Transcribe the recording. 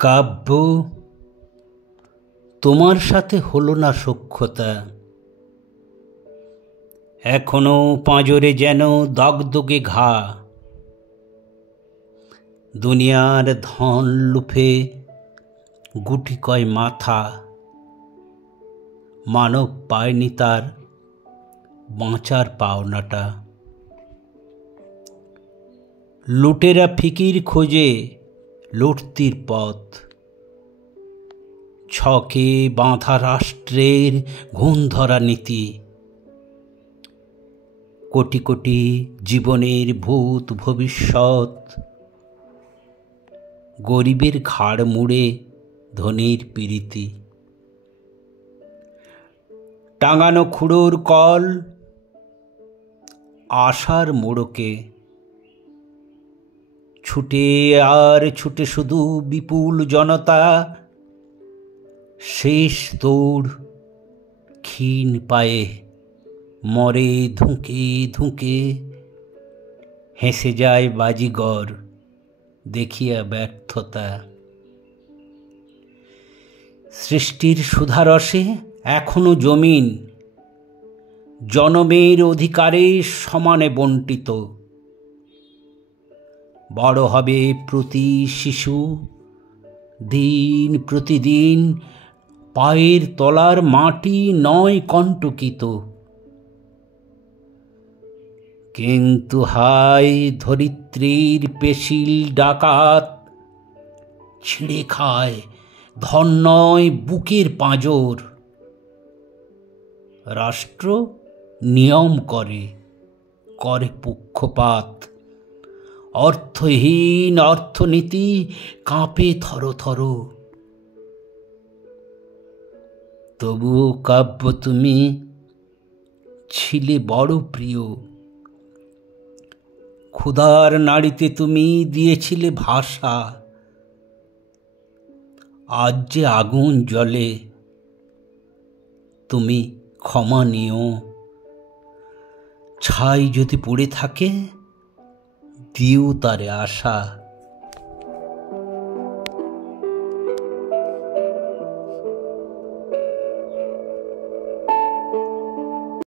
কাব্য তোমার সাথে হলো না সখ্যতা, এখনো পাঁজরে যেন দগদগে ঘা। দুনিয়ার ধন লুফে গুটি কয় মাথা, মানব পায়নি তার বাঁচার পাওনাটা। লুটেরা ফিকির খোঁজে লুটতির পথ, ছকে বাঁধা রাষ্ট্রের ঘুণ ধরা নীতি। কোটি কোটি জীবনের ভূত ভবিষ্যৎ, গরিবের ঘাড় মুড়ে ধনীর পীড়িতি। টাঙানো খুঁড়োর কল আশার মোড়কে, ছুটে আর ছুটে শুধু বিপুল জনতা। শেষ দৌড় ক্ষীণ পায়ে মরে ধুঁকে ধুঁকে, হেসে যায় বাজিগর দেখিয়া ব্যর্থতা। সৃষ্টির সুধারসে এখনো জমিন জনমের অধিকারে সমানে বণ্টিত। বড় হবে প্রতি শিশু দিন প্রতিদিন, পায়ের তলার মাটি নয় কণ্টকিত। কিন্তু হায় ধরিত্রীর পেশিল ডাকাত, ছিঁড়ে খায় ধন নয় বুকের পাঁজর। রাষ্ট্র নিয়ম করে পক্ষপাত, অর্থহীন অর্থনীতি কাঁপে থর থর। তবুও কাব্য তুমি ছিলে বড় প্রিয়, ক্ষুধার নাড়িতে তুমি দিয়েছিলে ভাষা। আজ যে আগুন জ্বলে তুমি ক্ষমা নিও, ছাই যদি পড়ে থাকে দিও তারে আশা।